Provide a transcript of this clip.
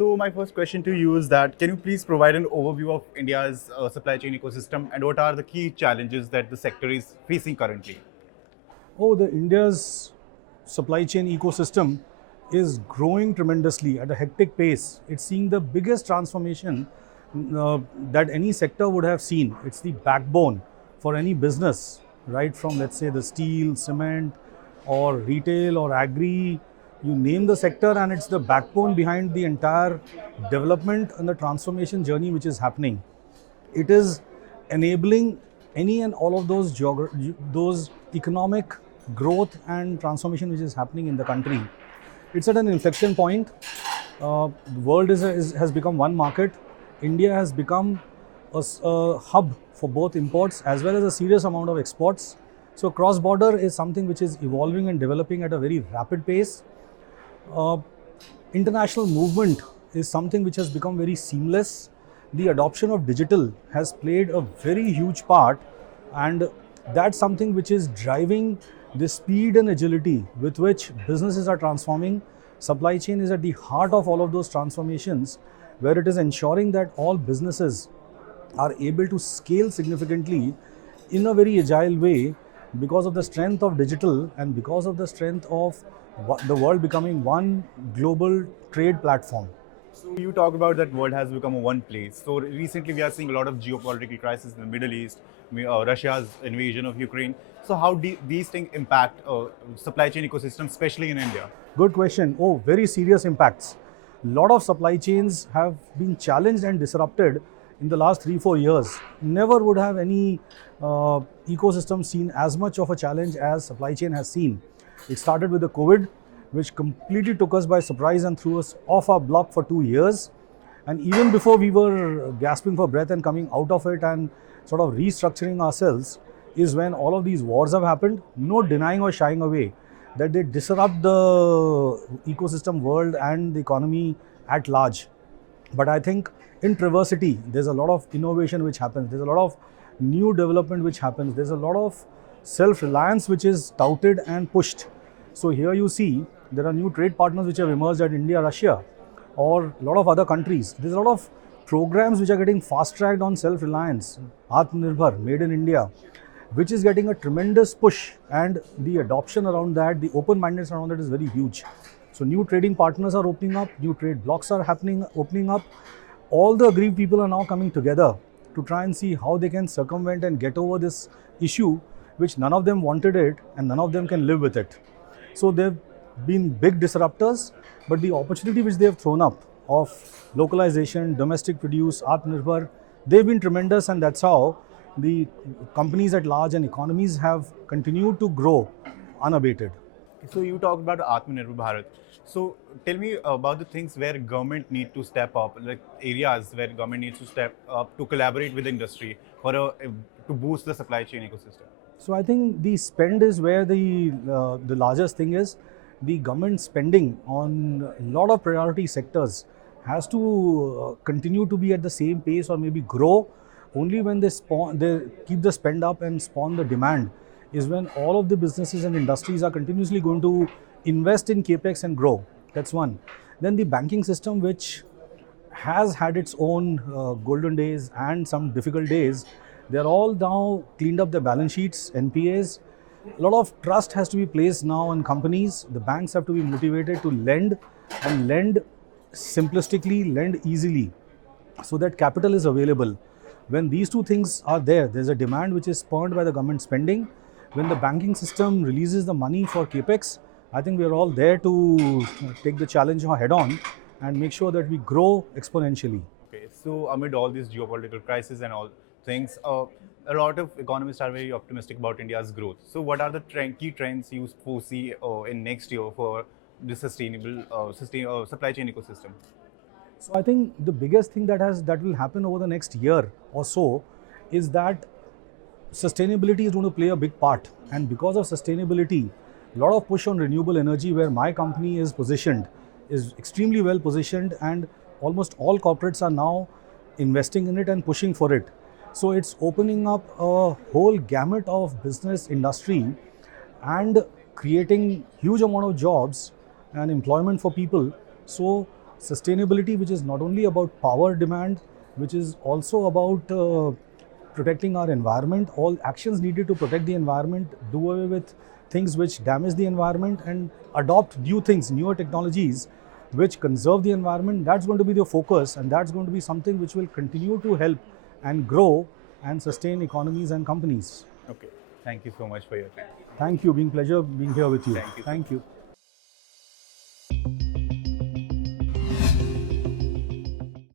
So my first question to you is that can you please provide an overview of India's supply chain ecosystem and what are the key challenges that the sector is facing currently? Oh, the India's supply chain ecosystem is growing tremendously at a hectic pace. It's seeing the biggest transformation that any sector would have seen. It's the backbone for any business, right from let's say the steel, cement, or retail or agri. You name the sector, and it's the backbone behind the entire development and the transformation journey which is happening. It is enabling any and all of those economic growth and transformation which is happening in the country. It's at an inflection point. The world has become one market. India has become a hub for both imports as well as a serious amount of exports. So cross-border is something which is evolving and developing at a very rapid pace. Uh, International movement is something which has become very seamless. The adoption of digital has played a very huge part, and that's something which is driving the speed and agility with which businesses are transforming. Supply chain is at the heart of all of those transformations, where it is ensuring that all businesses are able to scale significantly in a very agile way because of the strength of digital and because of the strength of the world becoming one global trade platform. So you talk about that world has become a one place. So recently we are seeing a lot of geopolitical crisis in the Middle East, Russia's invasion of Ukraine. So how do these things impact supply chain ecosystem, especially in India? Good question. Oh, very serious impacts. A lot of supply chains have been challenged and disrupted in the last 3-4 years. Never would have any ecosystem seen as much of a challenge as supply chain has seen. It started with the COVID, which completely took us by surprise and threw us off our block for 2 years. And even before we were gasping for breath and coming out of it and sort of restructuring ourselves, is when all of these wars have happened. No denying or shying away that they disrupt the ecosystem world and the economy at large. But I think in Traversity, there's a lot of innovation which happens. There's a lot of new development which happens. There's a lot of self-reliance which is touted and pushed. So here you see there are new trade partners which have emerged at India, Russia, or a lot of other countries. There's a lot of programs which are getting fast-tracked on self-reliance, Atmanirbhar, made in India, which is getting a tremendous push, and the adoption around that, the open-mindedness around that is very huge. So new trading partners are opening up, new trade blocks are opening up. All the aggrieved people are now coming together to try and see how they can circumvent and get over this issue, which none of them wanted it and none of them can live with it. So they've been big disruptors, but the opportunity which they have thrown up of localization, domestic produce, Atmanirbhar, they've been tremendous, and that's how the companies at large and economies have continued to grow unabated. So you talked about Atmanirbhar Bharat. So tell me about the things where government need to step up, like areas where government needs to step up to collaborate with industry for to boost the supply chain ecosystem. So I think the spend is where the largest thing is. The government spending on a lot of priority sectors has to continue to be at the same pace or maybe grow. Only when they keep the spend up and spawn the demand is when all of the businesses and industries are continuously going to invest in capex and grow. That's one. Then the banking system, which has had its own golden days and some difficult days, they're all now cleaned up their balance sheets, NPAs. A lot of trust has to be placed now on companies. The banks have to be motivated to lend, and lend simplistically, lend easily, so that capital is available. When these two things are there, there's a demand which is spurred by the government spending. When the banking system releases the money for capex, I think we are all there to take the challenge head on and make sure that we grow exponentially. Okay, so amid all these geopolitical crises and all things, a lot of economists are very optimistic about India's growth. So what are the key trends you foresee in next year for the sustainable supply chain ecosystem? So I think the biggest thing that will happen over the next year or so is that sustainability is going to play a big part, and because of sustainability, a lot of push on renewable energy, where my company is positioned, is extremely well positioned, and almost all corporates are now investing in it and pushing for it. So it's opening up a whole gamut of business industry and creating huge amount of jobs and employment for people. So sustainability, which is not only about power demand, which is also about protecting our environment. All actions needed to protect the environment, do away with things which damage the environment, and adopt new things, newer technologies which conserve the environment. That's going to be the focus, and that's going to be something which will continue to help and grow and sustain economies and companies. Okay. Thank you so much for your time. Thank you. Being pleasure being here with you. Thank you. Thank you.